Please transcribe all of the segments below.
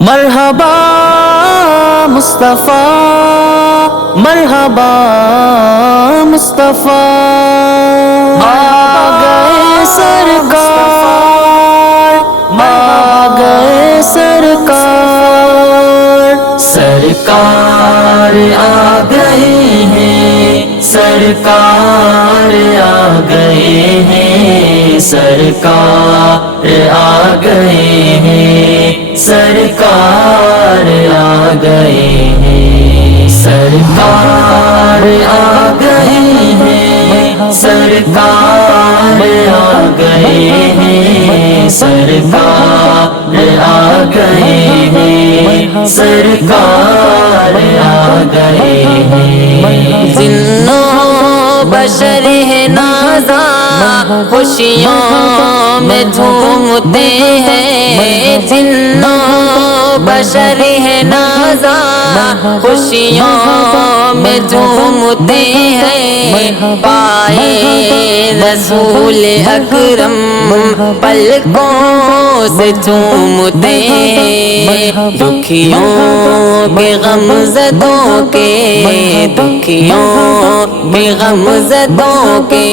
مرحبا مصطفیٰ، مرحبا مصطفیٰ، آ گئے سرکار، آ گئے سرکار، سرکار آ گئے ہیں، سرکار آ گئے ہیں، سرکار آ گئے ہیں، سرکار آ گئے ہیں، سرکار آ گئے ہیں، سرکار آ گئے ہیں، سرکار آ گئے ہیں، سرکار آ گئے ہیں، جن و بشر ہے نازاں خوشیوں میں جھومتے ہیں، جن و بشر ہے نازاں خوشیوں میں جھومتے ہیں، پائے رسول اکرم پلکوں سے چومتے ہیں، دکھیوں کے غم زدوں کے، دکھیوں کے غم زدوں کے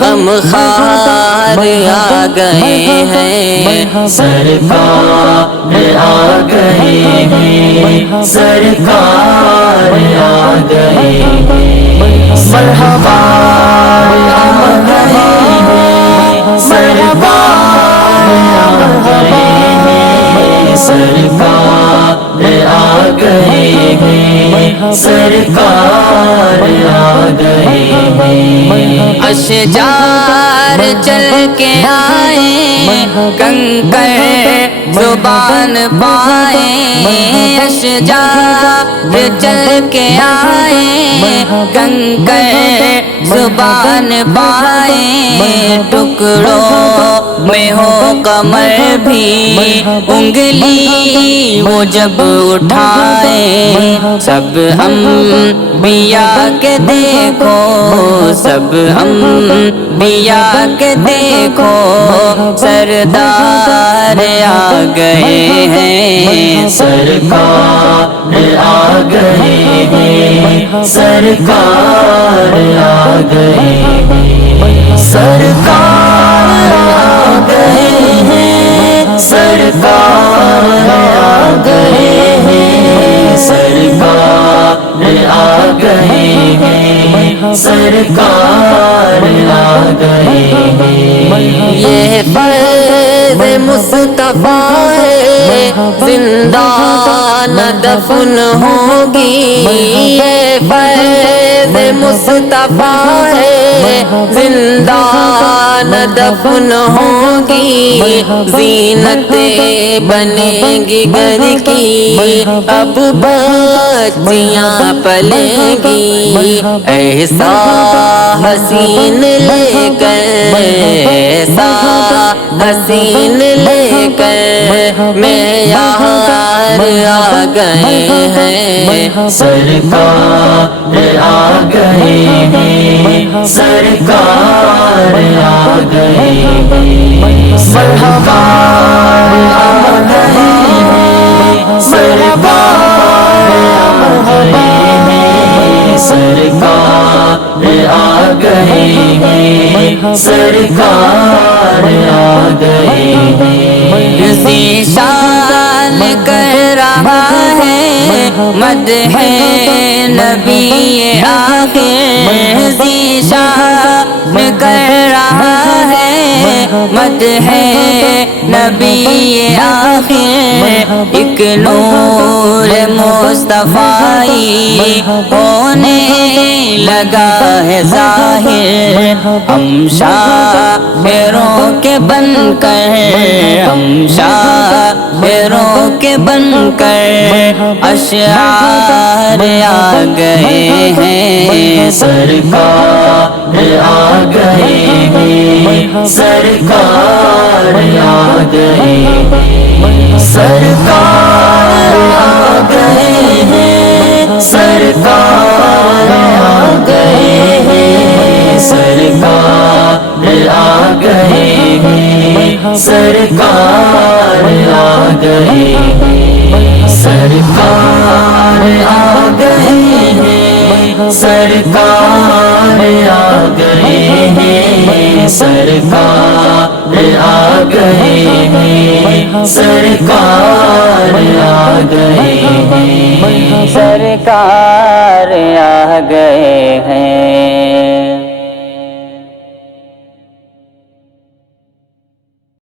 غم خار آ گئے ہیں، سرکار آ گئے ہیں، سرکار آ گئے ہیں، مرحبا آ گئے ہیں، سرکار آ گئے ہیں، سرکار آ گئے ہیں، سرکار آ گئے ہیں، اشجار چل کے آئے کنکر زبان پائے، اشجار چل کے آئے کنکر زبان پائے، ٹکڑوں میں ہو کمر بھی انگلی وہ جب اٹھائے، سب انبیاء کے دیکھو، سب انبیاء کے دیکھو سردار آ گئے ہیں، سرکار آ گئے ہیں، سرکار آ گئے ہیں، سرکار آ گئے ہیں، سرکار آ گئے ہیں، سرکار آ گئے ہیں، سرکار آ گئے ہیں، یہ فرض مصطفیٰ ہے زندہ نہ دفن ہوگی، یہ فرض مصطفیٰ ہے زندہ نہ دفن ہوگی، زینت بنے گی گھر کی اب بچیاں پلیں گی، ایسا حسین لے کر، ایسا حسین لے کر معیار آ گئے ہیں، سرکار آ گئے ہیں، سرکار آ گئے ہیں، مرحبا آ گئے ہیں، سرکار آ گئے ہیں، سرکار آ گئے ہیں، سرکار آ گئے ہیں، ذیشان کر رہا ہے مدح نبی آخر، ذیشان کر رہا ہے مدح نبی آخر، ایک نور مصطفیٰ ہونے لگا ہے ظاہر، ہم شاعروں کے بن کر، ہم شاعروں کے بن کر اشعار آ گئے ہیں، سرکار آ گئے ہیں، سرکار آ گئے ہیں، سرکار آ گئے ہیں، سرکار آ گئے ہیں، سرکار آ گئے ہیں، سرکار آ گئے ہیں۔ سرکار آ گئے ہیں سرکار آ گئے ہیں سرکار آ گئے ہیں سرکار آ گئے ہیں سرکار آ گئے ہیں